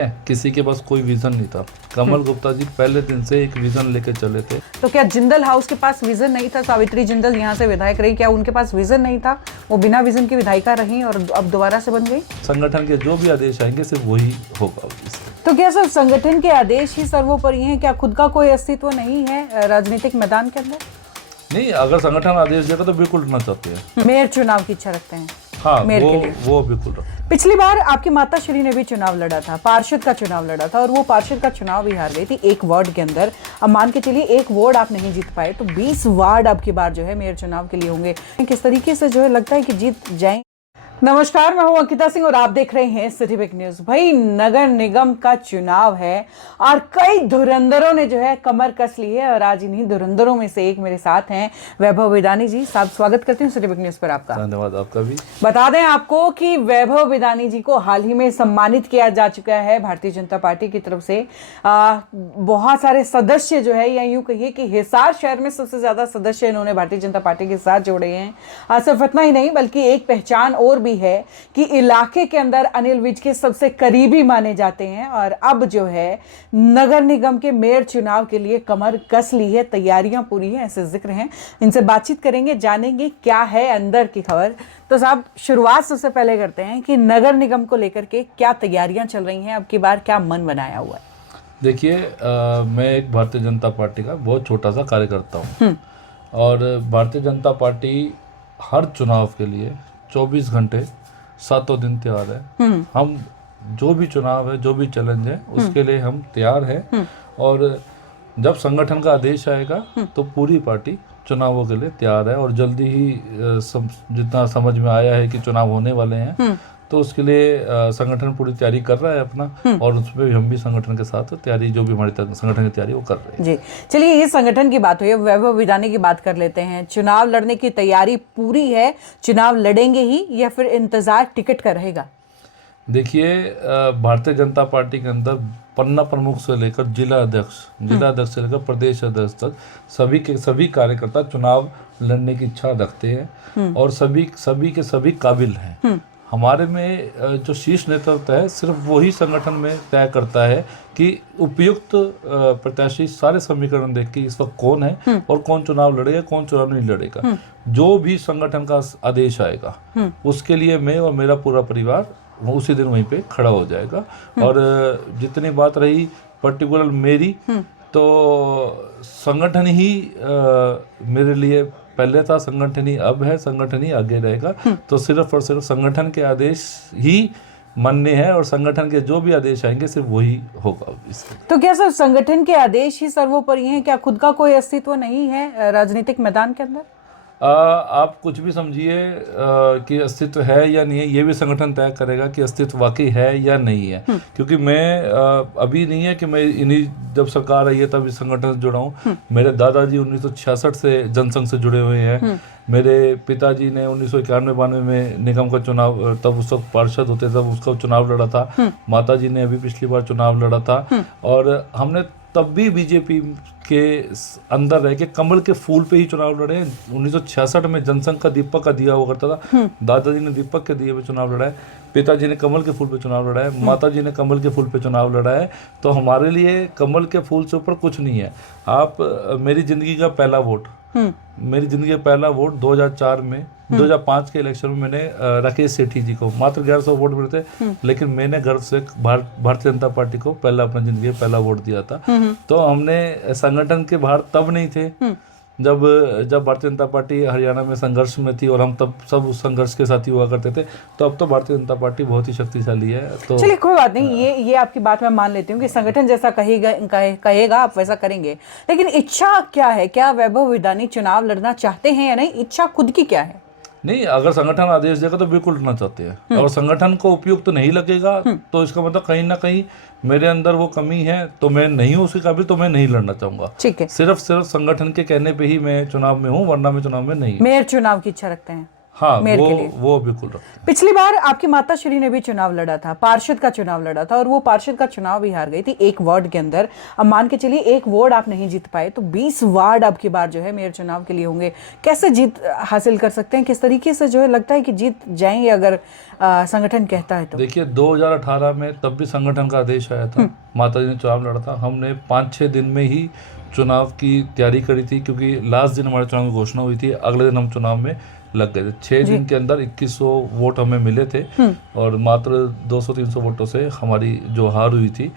किसी के पास कोई विजन नहीं था। कमल गुप्ता जी पहले दिन से एक विजन लेके चले थे। तो क्या जिंदल हाउस के पास विजन नहीं था? सावित्री जिंदल यहाँ से विधायक रही, क्या उनके पास विजन नहीं था? वो बिना विजन की विधायिका रही और अब दोबारा से बन गई। संगठन के जो भी आदेश आएंगे सिर्फ वही होगा। तो क्या सिर्फ संगठन के आदेश ही सर्वोपरि हैं? क्या खुद का कोई अस्तित्व नहीं है राजनीतिक मैदान के अंदर? नहीं, अगर संगठन आदेश देगा तो बिल्कुल उठना चाहते हैं। मेयर चुनाव की इच्छा रखते हैं? हाँ, मेयर के लिए वो बिल्कुल रखते हैं। पिछली बार आपकी माता श्री ने भी चुनाव लड़ा था, पार्षद का चुनाव लड़ा था, और वो पार्षद का चुनाव भी हार गई थी एक वार्ड के अंदर। अब मान के चलिए एक वार्ड आप नहीं जीत पाए, तो 20 वार्ड अब की बार जो है मेयर चुनाव के लिए होंगे। किस तरीके से जो है लगता है कि जीत जाएं? नमस्कार, मैं हूं अंकिता सिंह और आप देख रहे हैं सिटी बिग न्यूज। भाई, नगर निगम का चुनाव है और कई धुरंधरों ने जो है कमर कस ली है, और आज इन्हीं धुरंधरों में से एक मेरे साथ हैं वैभव विदानी जी। साहब, स्वागत करती हूँ सिटी बिग न्यूज पर आपका। धन्यवाद आपका भी। बता दें आपको कि वैभव विदानी जी को हाल ही में सम्मानित किया जा चुका है भारतीय जनता पार्टी की तरफ से। बहुत सारे सदस्य जो है, या यूं कहिए कि हिसार शहर में सबसे ज्यादा सदस्य इन्होंने भारतीय जनता पार्टी के साथ जोड़े हैं। सिर्फ इतना ही नहीं, बल्कि एक पहचान और भी है कि इलाके के अंदर अनिल विज के सबसे करीबी माने जाते हैं, और अब जो है नगर निगम के मेयर चुनाव के लिए कमर कस ली है, तैयारियां पूरी हैं, ऐसे जिक्र हैं। इनसे बातचीत करेंगे, जानेंगे क्या है अंदर की खबर। तो साहब, शुरुआत सबसे पहले करते हैं कि नगर निगम को लेकर के क्या तैयारियां चल रही हैं, अब की बार क्या मन बनाया हुआ है? देखिए, मैं एक भारतीय जनता पार्टी का बहुत छोटा सा कार्यकर्ता हूँ, और भारतीय जनता पार्टी हर चुनाव के लिए 24 घंटे 7 दिन तैयार है। हम जो भी चुनाव है, जो भी चैलेंज है, उसके लिए हम तैयार हैं। और जब संगठन का आदेश आएगा तो पूरी पार्टी चुनावों के लिए तैयार है। और जल्दी ही जितना समझ में आया है कि चुनाव होने वाले हैं, तो उसके लिए संगठन पूरी तैयारी कर रहा है अपना, और उसमें भी हम भी संगठन के साथ तैयारी, जो भी हमारी संगठन की तैयारी वो कर रहे हैं। जी, चलिए, ये संगठन की बात हुई है, वैभव विदानी की बात कर लेते हैं। चुनाव लड़ने की तैयारी पूरी है? चुनाव लड़ेंगे ही या फिर इंतजार टिकट का रहेगा? देखिए, भारतीय जनता पार्टी के अंदर पन्ना प्रमुख से लेकर जिला अध्यक्ष से लेकर प्रदेश अध्यक्ष तक सभी कार्यकर्ता चुनाव लड़ने की इच्छा रखते हैं, और सभी के सभी काबिल हैं। हमारे में जो शीर्ष नेतृत्व है, सिर्फ वही संगठन में तय करता है कि उपयुक्त प्रत्याशी सारे समीकरण देख के इस वक्त कौन है और कौन चुनाव लड़ेगा, कौन चुनाव नहीं लड़ेगा। जो भी संगठन का आदेश आएगा, उसके लिए मैं और मेरा पूरा परिवार वो उसी दिन वहीं पे खड़ा हो जाएगा। और जितनी बात रही पर्टिकुलर मेरी, तो संगठन ही मेरे लिए पहले था, संगठन ही अब है, संगठन ही आगे रहेगा। तो सिर्फ और सिर्फ संगठन के आदेश ही मान्य है, और संगठन के जो भी आदेश आएंगे सिर्फ वही होगा। तो क्या सिर्फ संगठन के आदेश ही सर्वोपरि हैं? क्या खुद का कोई अस्तित्व नहीं है राजनीतिक मैदान के अंदर? आप कुछ भी समझिए कि अस्तित्व है या नहीं है, ये भी संगठन तय करेगा कि अस्तित्व वाकई है या नहीं है। क्योंकि मैं अभी नहीं है कि मैं इन्हीं, जब सरकार आई है तब इस संगठन से जुड़ा हूँ। मेरे दादाजी 1966 से जनसंघ से जुड़े हुए हैं। मेरे पिताजी ने 1991-92 में निगम का चुनाव, तब उस वक्त पार्षद होते तब उसका चुनाव लड़ा था। माताजी ने अभी पिछली बार चुनाव लड़ा था, और हमने तब भी बीजेपी के अंदर रह के कमल के फूल पे ही चुनाव लड़े हैं। 1966 में जनसंघ का दीपक का दिया हुआ करता था, दादाजी ने दीपक के दिए पे चुनाव लड़ा है, पिताजी ने कमल के फूल पे चुनाव लड़ा है, माताजी ने कमल के फूल पे चुनाव लड़ा है। तो हमारे लिए कमल के फूल से ऊपर कुछ नहीं है। आप मेरी जिंदगी का पहला वोट 2004 में 2005 के इलेक्शन में मैंने राकेश सेठी जी को, मात्र 1100 वोट मिले थे, लेकिन मैंने गर्व से भारतीय जनता पार्टी को पहला, अपनी जिंदगी में पहला वोट दिया था। तो हमने संगठन के बाहर तब नहीं थे जब भारतीय जनता पार्टी हरियाणा में संघर्ष में थी, और हम तब सब उस संघर्ष के साथ ही हुआ करते थे। तो अब तो भारतीय जनता पार्टी बहुत ही शक्तिशाली है। तो चलिए, कोई बात नहीं, ये आपकी बात मैं मान लेती हूँ कि संगठन जैसा कहेगा आप वैसा करेंगे, लेकिन इच्छा क्या है? क्या वैभव विदानी चुनाव लड़ना चाहते हैं या नहीं? इच्छा खुद की क्या है? नहीं, अगर संगठन आदेश देगा तो बिल्कुल उठना चाहते हैं, और संगठन को उपयुक्त नहीं लगेगा तो इसका मतलब कहीं ना कहीं मेरे अंदर वो कमी है, तो मैं नहीं हूँ उसके काबिल, तो मैं नहीं लड़ना चाहूंगा। ठीक है, सिर्फ संगठन के कहने पे ही मैं चुनाव में हूँ, वरना मैं चुनाव में नहीं। मेयर चुनाव की इच्छा रखते हैं? हाँ, मेयर के लिए? वो बिल्कुल रखते हैं। पिछली बार आपकी माताश्री ने भी चुनाव लड़ा था, पार्षद का चुनाव लड़ा था, और वो पार्षद का चुनाव भी हार गई थी एक वार्ड के अंदर। अब मान के चलिए एक वार्ड आप नहीं जीत पाए, तो 20 वार्ड अब की बार जो है मेयर चुनाव के लिए होंगे। कैसे जीत हासिल कर सकते हैं? किस तरीके से जो है लगता है कि जीत जाएंगे अगर संगठन कहता है तो? देखिए 2018 में तब भी संगठन का आदेश आया था, माता जी ने चुनाव लड़ा था। हमने 5-6 दिन में ही चुनाव की तैयारी करी थी, क्योंकि लास्ट दिन हमारे चुनाव की घोषणा हुई थी, अगले दिन हम चुनाव में लग गए थे। 6 दिन के अंदर 2100 वोट हमें मिले थे और मात्र 200-300 वोटों से हमारी जो हार हुई थी।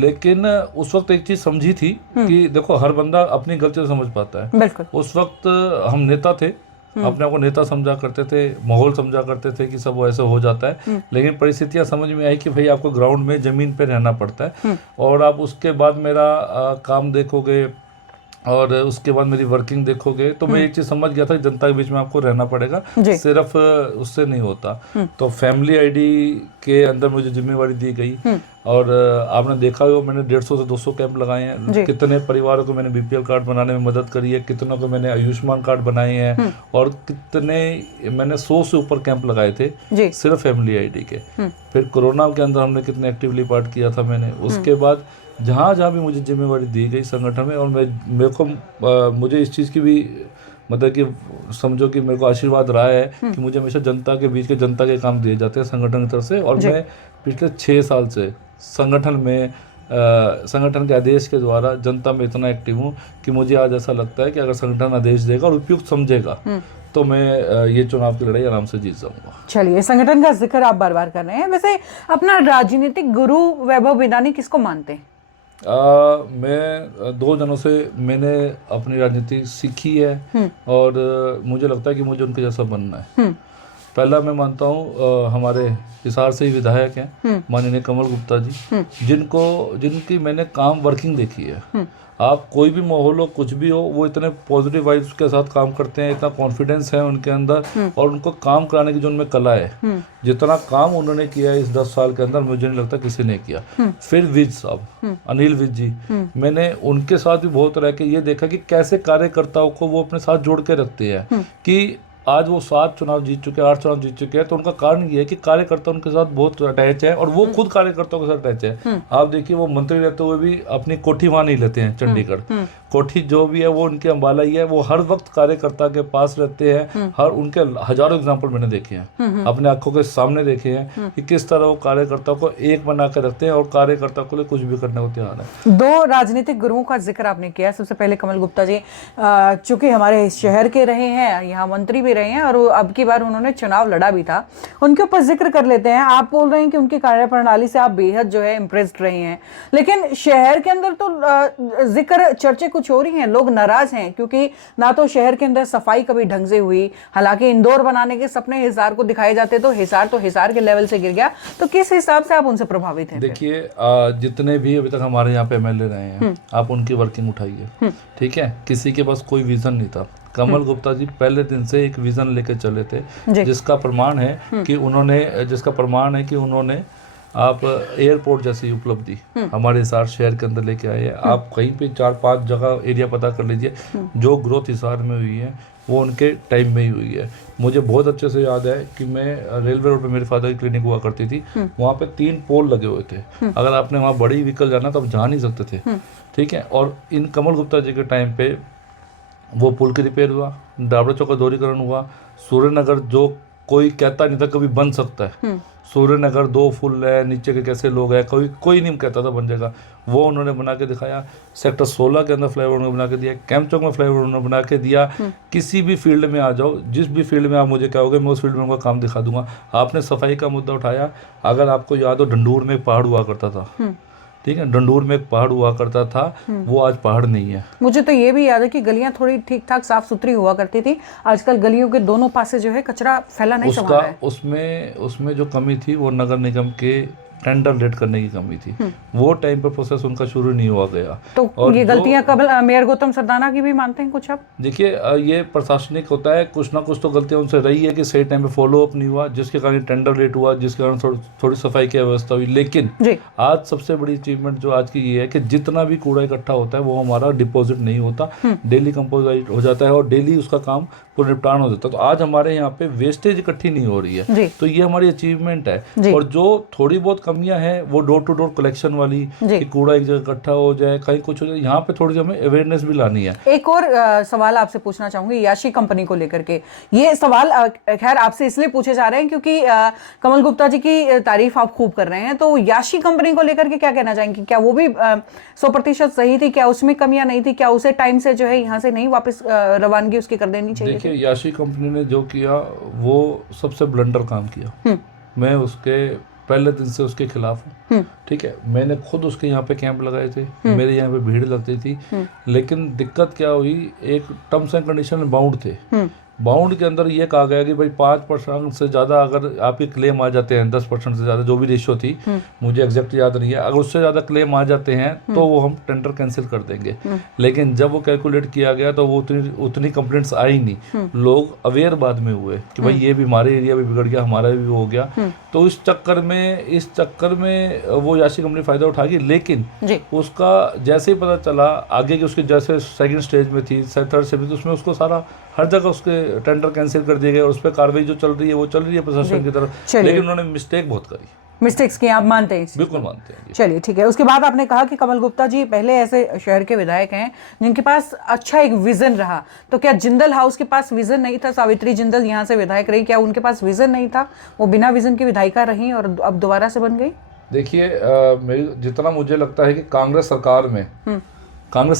लेकिन उस वक्त एक चीज समझी थी कि देखो हर बंदा अपनी गलती समझ पाता है। बिल्कुल। उस वक्त हम नेता थे, अपने आप को नेता समझा करते थे, माहौल समझा करते थे कि सब ऐसे हो जाता है। लेकिन परिस्थितियां समझ में आई कि भाई आपको ग्राउंड में जमीन पे रहना पड़ता है। और आप उसके बाद मेरा काम देखोगे और उसके बाद मेरी वर्किंग देखोगे तो मैं एक चीज समझ गया था कि जनता के बीच में आपको रहना पड़ेगा, सिर्फ उससे नहीं होता। तो फैमिली आईडी के अंदर मुझे जिम्मेवारी दी गई और आपने देखा हो मैंने 150 से 200 कैंप लगाए हैं। कितने परिवारों को मैंने बीपीएल कार्ड बनाने में मदद करी है, कितनों को मैंने आयुष्मान कार्ड बनाए हैं और कितने मैंने 100 से ऊपर कैंप लगाए थे सिर्फ फैमिली आईडी के। फिर कोरोना के अंदर हमने कितने एक्टिवली पार्ट किया था मैंने। उसके बाद जहाँ जहाँ भी मुझे जिम्मेवारी दी गई संगठन में, और मेरे को मुझे इस चीज़ की भी मतलब कि समझो कि मेरे को आशीर्वाद रहा है कि मुझे हमेशा जनता के बीच के जनता के काम दिए जाते हैं संगठन की तरफ से। और मैं पिछले 6 साल से संगठन में संगठन के आदेश के द्वारा जनता में इतना एक्टिव हूँ कि मुझे आज ऐसा लगता है कि अगर संगठन आदेश देगा और उपयुक्त समझेगा तो मैं ये चुनाव की लड़ाई आराम से जीत जाऊंगा। चलिए, संगठन का जिक्र आप बार बार कर रहे हैं, वैसे अपना राजनीतिक गुरु वैभव विदानी किसको मानते हैं? मैं 2 जनों से मैंने अपनी राजनीति सीखी है और मुझे लगता है कि मुझे उनके जैसा बनना है। पहला मैं मानता हूँ हमारे हिसार से ही विधायक हैं माननीय कमल गुप्ता जी, जिनकी मैंने काम वर्किंग देखी है। आप कोई भी माहौल हो, कुछ भी हो, वो इतने पॉजिटिव वाइब्स के साथ काम करते हैं, इतना कॉन्फिडेंस है उनके अंदर और उनको काम कराने की जो उनमें कला है, जितना काम उन्होंने किया है इस 10 साल के अंदर मुझे नहीं लगता किसी ने किया। फिर विज साहब, अनिल विज जी, मैंने उनके साथ भी बहुत रह के ये देखा कि कैसे कार्यकर्ताओं को वो अपने साथ जोड़ के रखते हैं कि आज वो 7 चुनाव जीत चुके हैं, 8 चुनाव जीत चुके हैं। तो उनका कारण ये है कि कार्यकर्ता उनके साथ बहुत अटैच है और वो खुद कार्यकर्ताओं के साथ अटैच है। आप देखिए वो मंत्री रहते हुए भी अपनी कोठी वहाँ नहीं लेते हैं चंडीगढ़, कोठी जो भी है वो उनके अम्बाला ही है। वो हर वक्त कार्यकर्ता के पास रहते हैं। हर उनके हजारों एग्जाम्पल मैंने देखे हैं, अपने आंखों के सामने देखे हैं कि किस तरह वो कार्यकर्ता को एक बना कर रखते हैं और कार्यकर्ता को लिए कुछ भी करने को तैयार है। 2 राजनीतिक गुरुओं का जिक्र आपने किया। सबसे पहले कमल गुप्ता जी, चूंकि हमारे शहर के रहे हैं, यहाँ मंत्री भी रहे हैं और अब की बार उन्होंने चुनाव लड़ा भी था, उनके ऊपर जिक्र कर लेते हैं। आप बोल रहे हैं कि उनकी कार्यप्रणाली से आप बेहद जो है इम्प्रेस्ड रहे हैं, लेकिन शहर के अंदर तो जिक्र चर्चे कुछ और ही हैं। लोग नाराज हैं क्योंकि ना तो शहर के अंदर सफाई कभी ढंग से हुई, हालांकि इंदौर बनाने के सपने हिसार को दिखाए जाते तो हिसार के लेवल से गिर गया। तो किस हिसाब से आप उनसे प्रभावित हैं? देखिए जितने भी अभी तक हमारे यहाँ पे एमएलए रहे हैं, आप उनकी वर्किंग उठाइए, ठीक है। किसी के पास कोई विजन नहीं था। कमल गुप्ता जी पहले दिन से एक विजन लेके चले थे, जिसका प्रमाण है कि उन्होंने आप एयरपोर्ट जैसी उपलब्धि हमारे हिसार शहर के अंदर लेके आए हैं। आप कहीं पे 4-5 जगह एरिया पता कर लीजिए, जो ग्रोथ हिसार में हुई है वो उनके टाइम में ही हुई है। मुझे बहुत अच्छे से याद है कि मैं रेलवे रोड पे मेरे फादर की क्लिनिक हुआ करती थी, वहाँ पे 3 पोल लगे हुए थे। अगर आपने वहाँ बड़ी व्हीकल जाना तो आप जा नहीं सकते थे, ठीक है। और इन कमल गुप्ता जी के टाइम पे वो पुल की रिपेयर हुआ, डाबरा चौक का दोहरीकरण हुआ, सूर्यनगर जो कोई कहता नहीं था कभी बन सकता है, सूर्यनगर 2 फुल है, नीचे के कैसे लोग हैं, कोई नहीं कहता था बन जाएगा, वो उन्होंने बना के दिखाया। सेक्टर 16 के अंदर फ्लाईओवर उन्होंने बना के दिया, कैंप चौक में फ्लाईओवर उन्होंने बना के दिया। किसी भी फील्ड में आ जाओ, जिस भी फील्ड में आप मुझे कहोगे मैं उस फील्ड में उनका काम दिखा दूंगा। आपने सफाई का मुद्दा उठाया, अगर आपको याद हो डंडूर में एक पहाड़ हुआ करता था, ठीक है, डंडूर में एक पहाड़ हुआ करता था, वो आज पहाड़ नहीं है। मुझे तो ये भी याद है कि गलियां थोड़ी ठीक ठाक साफ सुथरी हुआ करती थी, आजकल गलियों के दोनों पासे जो है कचरा फैला नहीं संभाल रहा है। उसमें जो कमी थी वो नगर निगम के टेंडर लेट करने की कमी थी। वो टाइम पर प्रोसेस उनका शुरू नहीं हुआ गया। तो ये गलतियां कबल मेयर गौतम सरदाना की भी मानते हैं कुछ? आप देखिए ये प्रशासनिक होता है, कुछ ना कुछ तो गलतियां उनसे रही है कि सही टाइम पे फॉलो अप नहीं हुआ, जिसके कारण टेंडर लेट हुआ, जिसके कारण थोड़ी सफाई की व्यवस्था हुई। लेकिन आज सबसे बड़ी अचीवमेंट जो आज की ये है कि जितना भी कूड़ा इकट्ठा होता है वो हमारा डिपॉजिट नहीं होता, डेली कंपोज हो जाता है और डेली उसका काम वो निपटान हो जाता है। तो आज हमारे यहाँ पे वेस्टेज इकट्ठी नहीं हो रही जी। है, तो ये हमारी अचीवमेंट जी। है। और जो थोड़ी बहुत कमियां हैं वो डोर टू डोर कलेक्शन वाली, जी। कि कूड़ा एक जगह इकट्ठा हो जाए, कहीं कुछ हो जाए, यहाँ पे थोड़ी सी हमें अवेयरनेस भी लानी है। एक और सवाल आपसे पूछना चाहूंगी याशी कंपनी को लेकर के। ये सवाल खैर आपसे इसलिए पूछे जा रहे हैं क्योंकि कमल गुप्ता जी की तारीफ आप खूब कर रहे हैं, तो याशी कंपनी को लेकर के क्या कहना चाहेंगे? क्या वो भी 100% सही थी? क्या उसमें कमियां नहीं थी? क्या उसे टाइम से जो है यहाँ से नहीं वापस रवानगी उसकी कर देनी चाहिए? देखिए, याशी कंपनी ने जो किया वो सबसे ब्लंडर काम किया। मैं उसके पहले दिन से उसके खिलाफ हूँ। ठीक है, मैंने खुद उसके यहाँ पे कैंप लगाए थे, मेरे यहाँ पे भीड़ लगती थी, लेकिन दिक्कत क्या हुई, एक टर्म्स एंड कंडीशन में बाउंड थे। बाउंड के अंदर ये कहा गया कि भाई 5% से ज़्यादा अगर आपके क्लेम आ जाते हैं, 10% से ज़्यादा जो भी रेशियो थी, मुझे एग्जैक्ट याद नहीं है, अगर उससे ज़्यादा क्लेम आ जाते हैं तो वो हम टेंडर कैंसिल कर देंगे। लेकिन जब वो कैलकुलेट किया गया तो वो उतनी कंप्लेंट्स आई नहीं। लोग अवेयर बाद में हुए कि भाई ये भी हमारे एरिया में बिगड़ गया, हमारा भी हो गया। तो इस चक्कर में वो याशी कंपनी फ़ायदा उठा गई। लेकिन उसका जैसे ही पता चला आगे की, उसकी जैसे सेकंड स्टेज में थी, थर्ड स्टेज में, तो उसमें उसको सारा हर जगह उसके टेंडर कैंसिल कर दिए गए और उस पर कार्रवाई जो चल रही है वो चल रही है प्रशासन की तरफ। लेकिन उन्होंने मिस्टेक बहुत करी। मिस्टेक्स की आप मानते हैं? बिल्कुल मानते हैं। चलिए ठीक है। उसके बाद आपने कहा कि कमल गुप्ता जी पहले ऐसे शहर के विधायक हैं जिनके पास अच्छा एक विजन रहा, तो क्या जिंदल हाउस के पास विजन नहीं था? सावित्री जिंदल यहाँ से विधायक रही, क्या उनके पास विजन नहीं था? वो बिना विजन की विधायिका रही और अब दोबारा से बन गई। देखिए, जितना मुझे लगता है कि कांग्रेस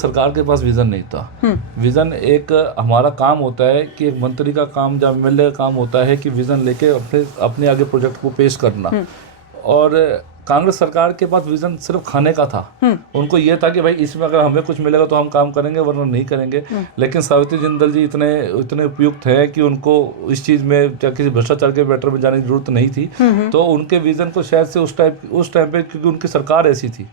सरकार के पास विजन नहीं था। विजन एक हमारा काम होता है कि एक मंत्री का काम, जब एमएलए का काम होता है कि विजन लेके अपने आगे प्रोजेक्ट को पेश करना। और कांग्रेस सरकार के पास विजन सिर्फ खाने का था। उनको ये था कि भाई इसमें अगर हमें कुछ मिलेगा तो हम काम करेंगे, वरना नहीं करेंगे। लेकिन सावित्री जिंदल जी इतने उपयुक्त हैं कि उनको इस चीज़ में किसी भ्रष्टाचार के मैटर में जाने की जरूरत नहीं थी। तो उनके विजन को शायद से उस टाइम पे, क्योंकि उनकी सरकार ऐसी थी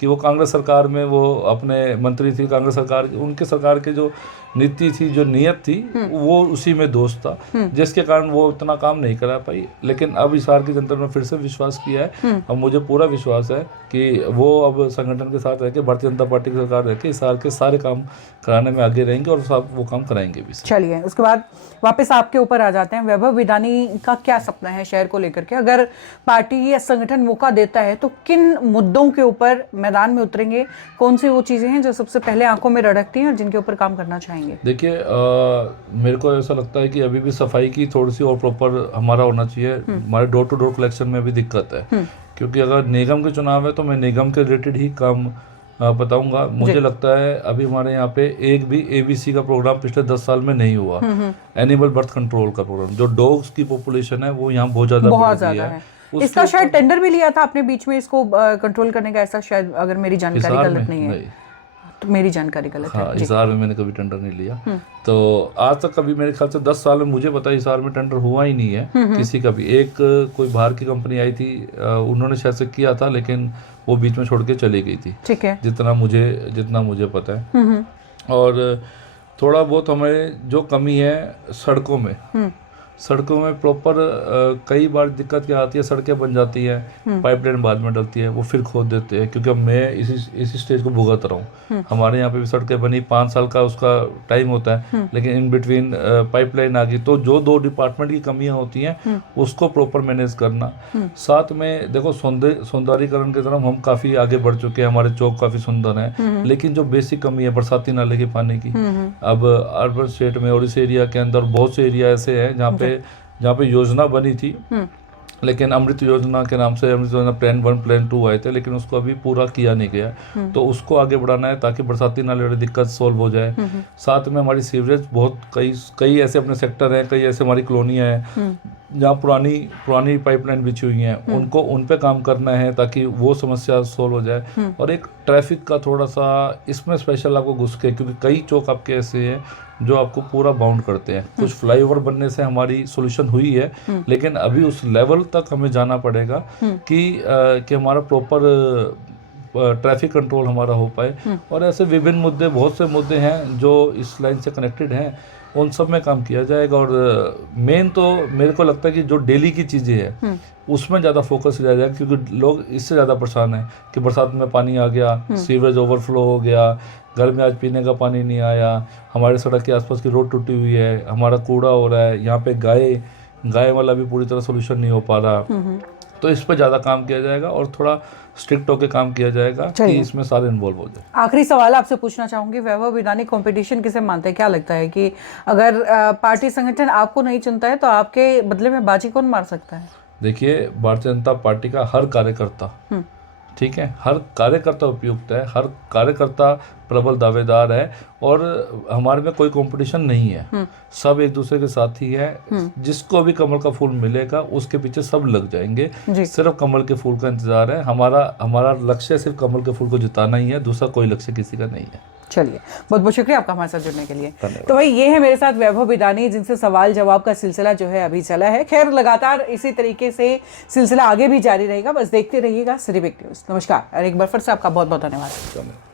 कि वो कांग्रेस सरकार में वो अपने मंत्री थी, कांग्रेस सरकार, उनके सरकार की जो नीति थी, जो नीयत थी, वो उसी में दोष था, जिसके कारण वो उतना काम नहीं करा पाई। लेकिन अब हिसार की जनता ने फिर से विश्वास किया है। अब मुझे पूरा विश्वास है कि वो अब संगठन के साथ रह के, भारतीय जनता पार्टी की सरकार रह के हिसार के सारे काम कराने में आगे रहेंगे और सब वो काम कराएंगे भी। चलिए, उसके बाद वापस आपके ऊपर आ जाते हैं। वैभव विधानी का क्या सपना है शहर को लेकर के? अगर पार्टी या संगठन मौका देता है तो किन मुद्दों के ऊपर मैदान में उतरेंगे? कौन सी वो चीजें हैं जो सबसे पहले आंखों में रड़कती हैं और जिनके ऊपर काम करना चाहेंगे? देखिए, मेरे को ऐसा लगता है कि अभी भी सफाई की थोड़ी सी और प्रॉपर हमारा होना चाहिए। हमारे डोर टू डोर कलेक्शन में भी दिक्कत है, क्योंकि अगर निगम के चुनाव है तो मैं निगम के रिलेटेड ही काम बताऊंगा। मुझे लगता है अभी हमारे यहाँ पे एक भी एबीसी का प्रोग्राम पिछले 10 साल में नहीं हुआ। एनिमल बर्थ कंट्रोल का प्रोग्राम, जो डॉग्स की पॉपुलेशन है वो यहाँ बहुत ज्यादा है। इसका शायद टेंडर भी लिया था आपने बीच में, इसको कंट्रोल करने का, ऐसा शायद, अगर मेरी जानकारी गलत नहीं है तो मेरी जानकारी गलत है। हिसार में मैंने कभी टेंडर नहीं लिया। तो आज तक कभी, मेरे ख्याल से 10 साल में मुझे पता है हिसार में टेंडर हुआ ही नहीं है किसी का भी। एक कोई बाहर की कंपनी आई थी, उन्होंने शायद से किया था, लेकिन वो बीच में छोड़ के चली गई थी। ठीक है, जितना मुझे पता है। और थोड़ा बहुत हमें जो कमी है सड़कों में प्रॉपर, कई बार दिक्कत क्या आती है, सड़कें बन जाती हैं, पाइपलाइन बाद में डलती है, वो फिर खोद देते हैं। क्योंकि अब मैं इसी स्टेज को भुगत रहा हूँ। हमारे यहाँ पे भी सड़कें बनी, 5 साल का उसका टाइम होता है, लेकिन इन बिटवीन पाइपलाइन आ गई। तो जो 2 डिपार्टमेंट की कमियाँ होती हैं उसको प्रॉपर मैनेज करना। साथ में देखो, सौंदर्यीकरण की तरफ हम काफ़ी आगे बढ़ चुके हैं, हमारे चौक काफ़ी सुंदर हैं, लेकिन जो बेसिक कमी है बरसाती नाले के पानी की, अब अर्बन स्टेट में और इस एरिया के अंदर बहुत से एरिया ऐसे हैं जहाँ पे योजना बनी थी, लेकिन अमृत योजना के नाम से, अमृत योजना प्लान 1 प्लान 2 आए थे, लेकिन उसको अभी पूरा किया नहीं गया। तो उसको आगे बढ़ाना है ताकि बरसाती नाले वाली दिक्कत सॉल्व हो जाए। साथ में हमारी सीवरेज बहुत कई ऐसे अपने सेक्टर हैं, कई ऐसे हमारी कॉलोनियाँ हैं जहाँ पुरानी पाइपलाइन बिछी हुई हैं, उन पे काम करना है ताकि वो समस्या सॉल्व हो जाए। और एक ट्रैफिक का थोड़ा सा इसमें स्पेशल आपको घुस के, क्योंकि कई चौक आपके ऐसे हैं जो आपको पूरा बाउंड करते हैं। कुछ फ्लाईओवर बनने से हमारी सॉल्यूशन हुई है, लेकिन अभी उस लेवल तक हमें जाना पड़ेगा कि हमारा प्रॉपर ट्रैफिक कंट्रोल हमारा हो पाए। और ऐसे विभिन्न मुद्दे, बहुत से मुद्दे हैं जो इस लाइन से कनेक्टेड हैं, उन सब में काम किया जाएगा। और मेन तो मेरे को लगता है कि जो डेली की चीज़ें हैं उसमें ज़्यादा फोकस किया जाएगा, क्योंकि लोग इससे ज़्यादा परेशान हैं कि बरसात में पानी आ गया, सीवरेज ओवरफ्लो हो गया, घर में आज पीने का पानी नहीं आया, हमारे सड़क के आसपास की रोड टूटी हुई है, हमारा कूड़ा हो रहा है, यहाँ पे गाय वाला भी पूरी तरह सोल्यूशन नहीं हो पा रहा। तो इस पर ज़्यादा काम किया जाएगा और थोड़ा स्ट्रिक्ट होकर काम किया जाएगा कि इसमें सारे इन्वॉल्व हो जाए। आखिरी सवाल आपसे पूछना चाहूंगी, वैभव विदानी कंपटीशन किसे मानते हैं? क्या लगता है कि अगर पार्टी संगठन आपको नहीं चुनता है तो आपके बदले में बाजी कौन मार सकता है? देखिए, भारतीय जनता पार्टी का हर कार्यकर्ता, ठीक है, हर कार्यकर्ता उपयुक्त है, हर कार्यकर्ता प्रबल दावेदार है और हमारे में कोई कंपटीशन नहीं है। सब एक दूसरे के साथ ही है। जिसको भी कमल का फूल मिलेगा उसके पीछे सब लग जाएंगे। सिर्फ कमल के फूल का इंतजार है। हमारा लक्ष्य सिर्फ कमल के फूल को जिताना ही है, दूसरा कोई लक्ष्य किसी का नहीं है। चलिए, बहुत बहुत शुक्रिया आपका हमारे साथ जुड़ने के लिए। तो भाई ये है मेरे साथ वैभव विदानी, जिनसे सवाल जवाब का सिलसिला जो है अभी चला है। खैर, लगातार इसी तरीके से सिलसिला आगे भी जारी रहेगा। बस देखते रहिएगा सिटी बिग न्यूज़। नमस्कार और एक बार फिर से आपका बहुत बहुत धन्यवाद।